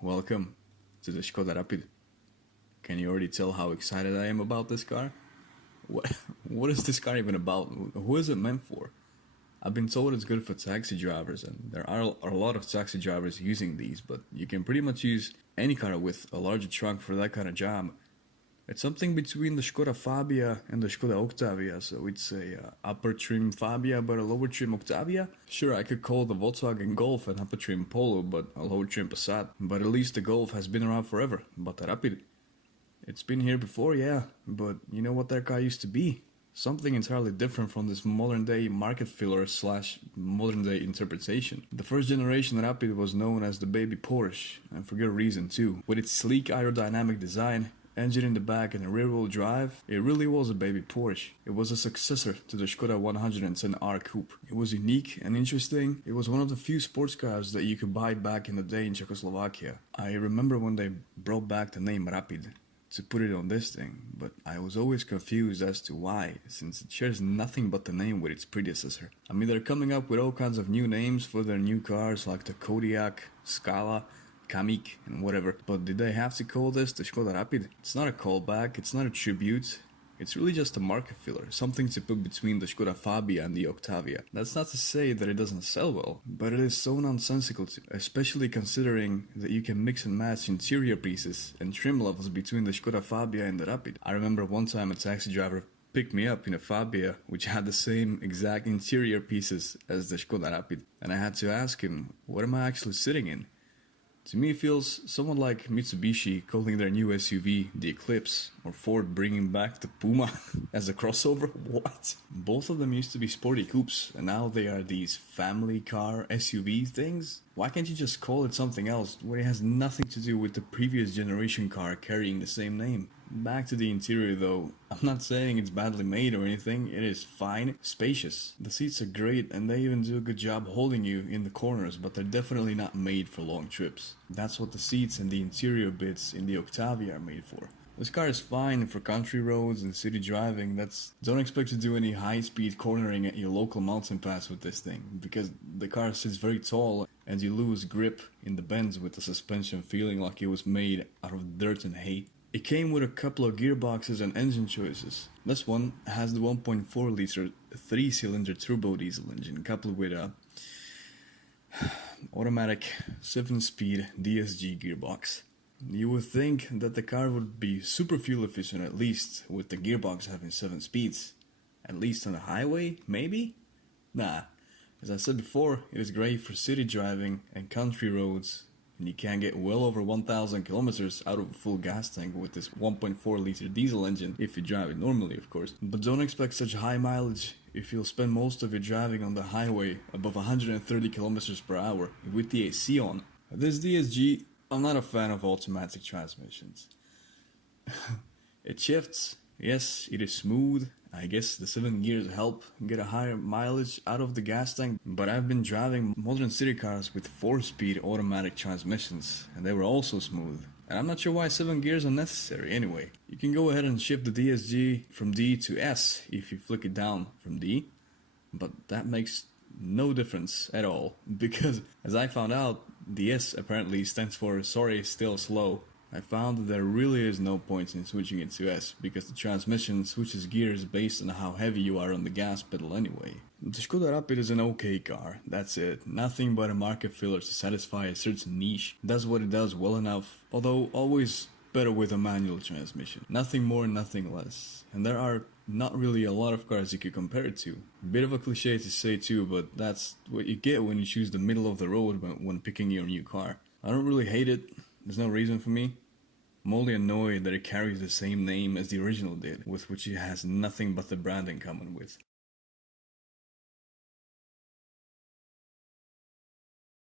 Welcome to the Skoda Rapid. Can you already tell how excited I am about this car? What, what is this car even about? Who is it meant for? I've been told it's good for taxi drivers, and there are a lot of taxi drivers using these, but you can pretty much use any car with a larger trunk for that kind of job. It's something between the Skoda Fabia and the Skoda Octavia, so it's a upper trim Fabia but a lower trim Octavia. Sure, I could call the Volkswagen Golf an upper trim Polo but a lower trim Passat, but at least the Golf has been around forever. But the Rapid, it's been here before, yeah, but you know what that car used to be? Something entirely different from this modern day market filler slash modern day interpretation. The first generation Rapid was known as the baby Porsche, and for good reason too. With its sleek aerodynamic design, engine in the back and a rear-wheel drive, it really was a baby Porsche. It was a successor to the Skoda 110R Coupe. It was unique and interesting. It was one of the few sports cars that you could buy back in the day in Czechoslovakia. I remember when they brought back the name Rapid to put it on this thing, but I was always confused as to why, since it shares nothing but the name with its predecessor. I mean, they're coming up with all kinds of new names for their new cars like the Kodiaq, Scala, Kamiq, and whatever, but did they have to call this the Skoda Rapid? It's not a callback, it's not a tribute, it's really just a market filler, something to put between the Skoda Fabia and the Octavia. That's not to say that it doesn't sell well, but it is so nonsensical to, especially considering that you can mix and match interior pieces and trim levels between the Skoda Fabia and the Rapid. I remember one time a taxi driver picked me up in a Fabia which had the same exact interior pieces as the Skoda Rapid, and I had to ask him, what am I actually sitting in? To me, it feels somewhat like Mitsubishi calling their new SUV the Eclipse, or Ford bringing back the Puma as a crossover. What? Both of them used to be sporty coupes, and now they are these family car SUV things? Why can't you just call it something else when it has nothing to do with the previous generation car carrying the same name? Back to the interior though, I'm not saying it's badly made or anything, it is fine, spacious. The seats are great and they even do a good job holding you in the corners, but they're definitely not made for long trips. That's what the seats and the interior bits in the Octavia are made for. This car is fine for country roads and city driving. Don't expect to do any high-speed cornering at your local mountain pass with this thing, because the car sits very tall and you lose grip in the bends with the suspension feeling like it was made out of dirt and hay. It came with a couple of gearboxes and engine choices. This one has the 1.4 liter 3-cylinder turbo diesel engine coupled with a automatic 7-speed DSG gearbox. You would think that the car would be super fuel efficient, at least with the gearbox having 7 speeds. At least on the highway, maybe? Nah. As I said before, it is great for city driving and country roads, and you can get well over 1,000 kilometers out of a full gas tank with this 1.4 liter diesel engine, if you drive it normally of course. But don't expect such high mileage if you'll spend most of your driving on the highway above 130 kilometers per hour with the AC on. This DSG, I'm not a fan of automatic transmissions. It shifts, yes, it is smooth. I guess the 7 gears help get a higher mileage out of the gas tank, but I've been driving modern city cars with 4-speed automatic transmissions, and they were also smooth. And I'm not sure why 7 gears are necessary anyway. You can go ahead and shift the DSG from D to S if you flick it down from D, but that makes no difference at all, because as I found out, the S apparently stands for sorry, still slow. I found that there really is no point in switching it to S, because the transmission switches gears based on how heavy you are on the gas pedal anyway. The Skoda Rapid is an okay car, that's it. Nothing but a market filler to satisfy a certain niche. Does what it does well enough, although always better with a manual transmission. Nothing more, nothing less. And there are not really a lot of cars you could compare it to. Bit of a cliche to say too, but that's what you get when you choose the middle of the road when picking your new car. I don't really hate it. There's no reason for me. I'm only annoyed that it carries the same name as the original did, with which it has nothing but the brand in common with.